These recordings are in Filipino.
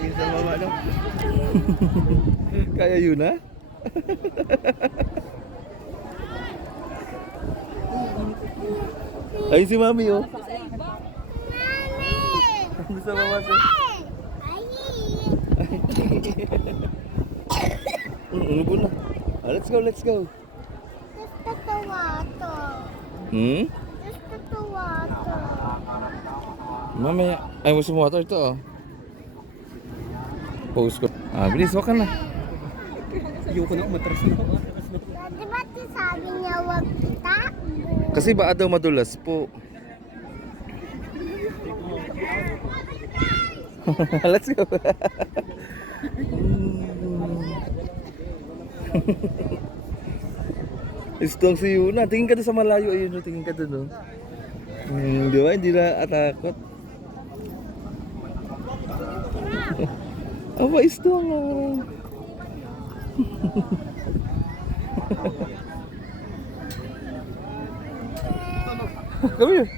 Minsan mama, no? Kaya yun, ha? Ayun si mami, oh. Mami! Sa mama siya. Unubo na. Let's go, let's go. Gusto to water. Hmm? Gusto to water. Mamaya. Ay, gusto mo water ito, oh. Post ko. Bilis, wag ka na. Ayoko na umatras na. Di ba sabi niya wag kita? Kasi baka daw madulas po. Let's go. Istong si Yuna. Tingin ka doon sa malayo. Ayun, oh, tingin ka doon. Oh. Di ba? Hindi na atakot. Aba, istong. Oh. Come here.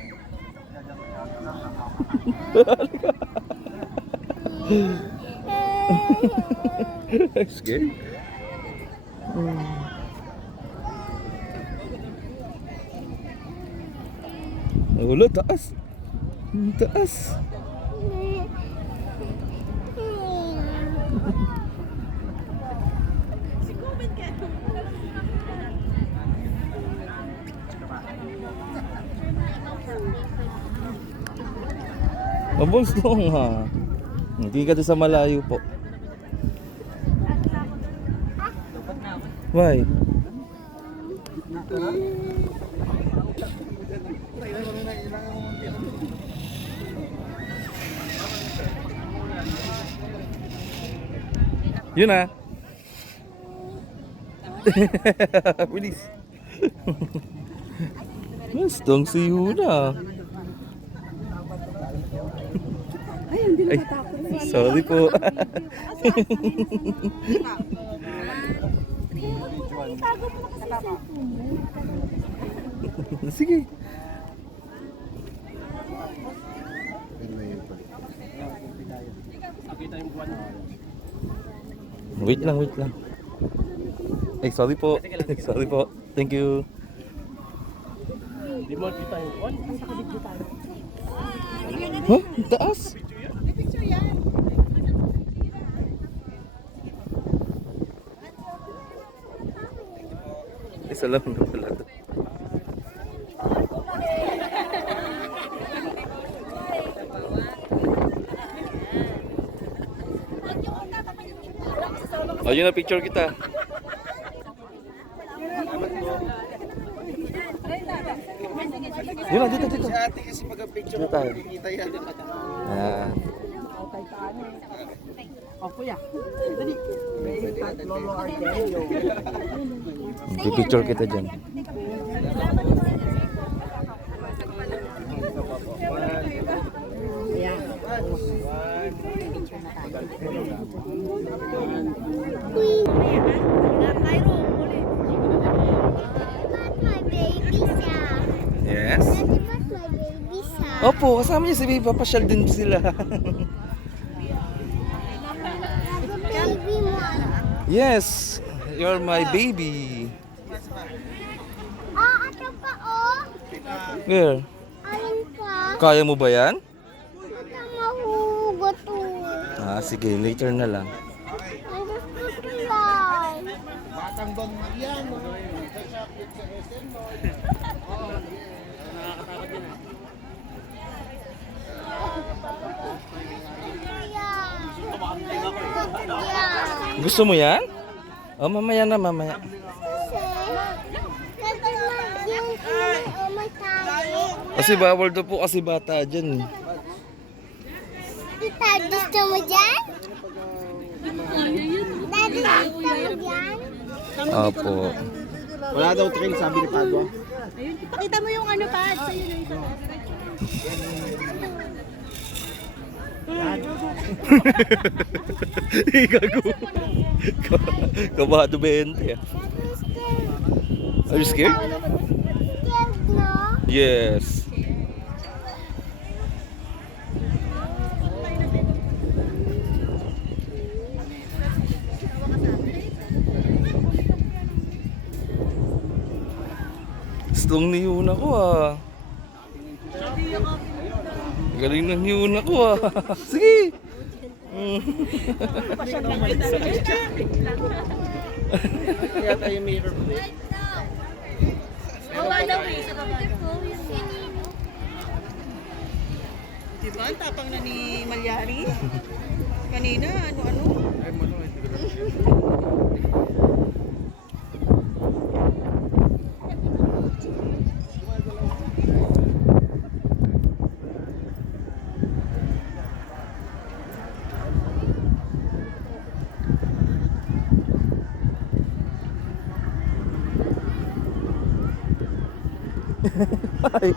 Scared? Wala, taas. Taas. Mabos dong, ha. Hindi ka doon sa malayo po. Why? Yun na. Bilis. Gustong si Yuna. Ay, hindi natatakot. Sorry po. Itago mo na kasi cellphone mo. Sige. Wait lang, wait lang. Ay, sorry po. Sorry po. Thank you. Di mo kita yung one. Huh? Taas? Isa lang na pala to. Ayun na, picture kita. Yun na, dito, dito. Si ate kasi pag-picture Dito tayo. kita yan. Yan. O, kuya. Dali. Lolo Ardelio. Picture kita dyan. Ba't may baby siya? Yes. Ba't may baby siya? Opo, kasama niya si Baby. Papasyal din sila. Baby mo. Yes, you're my baby. Ito pa oh. Where? Alin pa? Kaya mo ba yan? Ito mahugot to. Sige, later na lang. Ang gusto ko lang. Batang don yan. Gusto mo yan? Oh, mamaya na, mamaya. Kasi bawal daw po kasi bata dyan. Tita, gusto mo dyan? Daddy, gusto mo dyan? Opo. Wala daw trail, sabi ni Padua. Ayun, ipakita mo yung ano pa. Sa'yo na ito. Gago. Kabado 20. Are you scared? Scared, no? Yes. Gustong ni Yuna ko ah. Galing ng Yuna ko ah. Sige. Kaya tayo mirror plate. Diba? Ang tapang na ni Malyari. Kanina, ano-ano. Ay.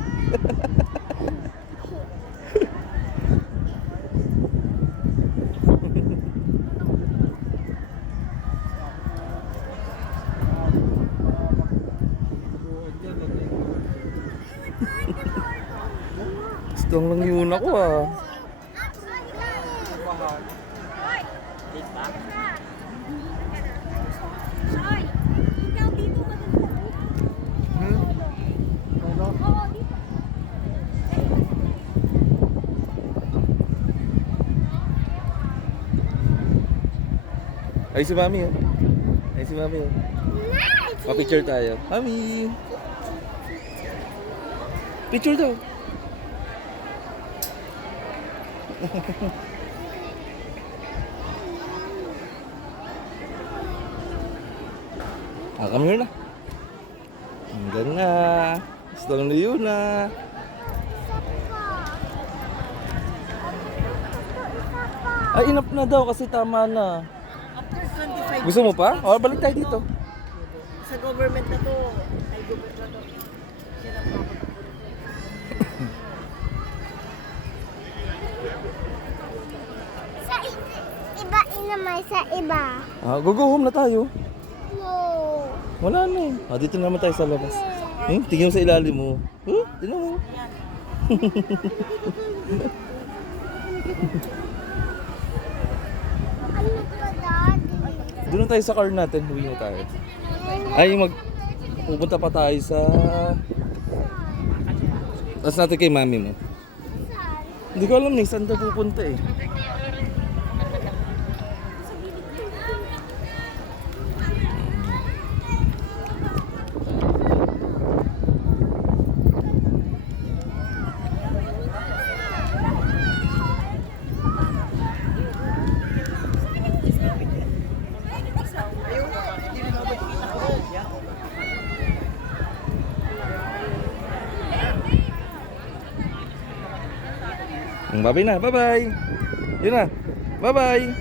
Gustong lang Yuna ko ah. Ay si Mami oh. Ay si Mami oh. Pa-picture tayo. Mami! Picture daw. Ah, come here na. Hanggang na. Gustong ni Yuna. Ay, enough na daw kasi tama na. After 25 Gusto mo pa? O, balik tayo dito. sa government na to, ay government na to. Sila pa. Sa iba inamay sa iba. Ah, go home na tayo. No. Wala na eh. Ah, dito naman tayo sa labas. Tingin mo sa ilalim mo. Tingnan mo. Ano ba, Daddy? Doon na tayo sa car natin. Huwi na tayo. Ay, pupunta pa tayo sa... Tapos natin kay mami mo. Hindi ko alam eh, saan tayo pupunta eh. Bye-bye na, bye-bye. Yun na, bye-bye.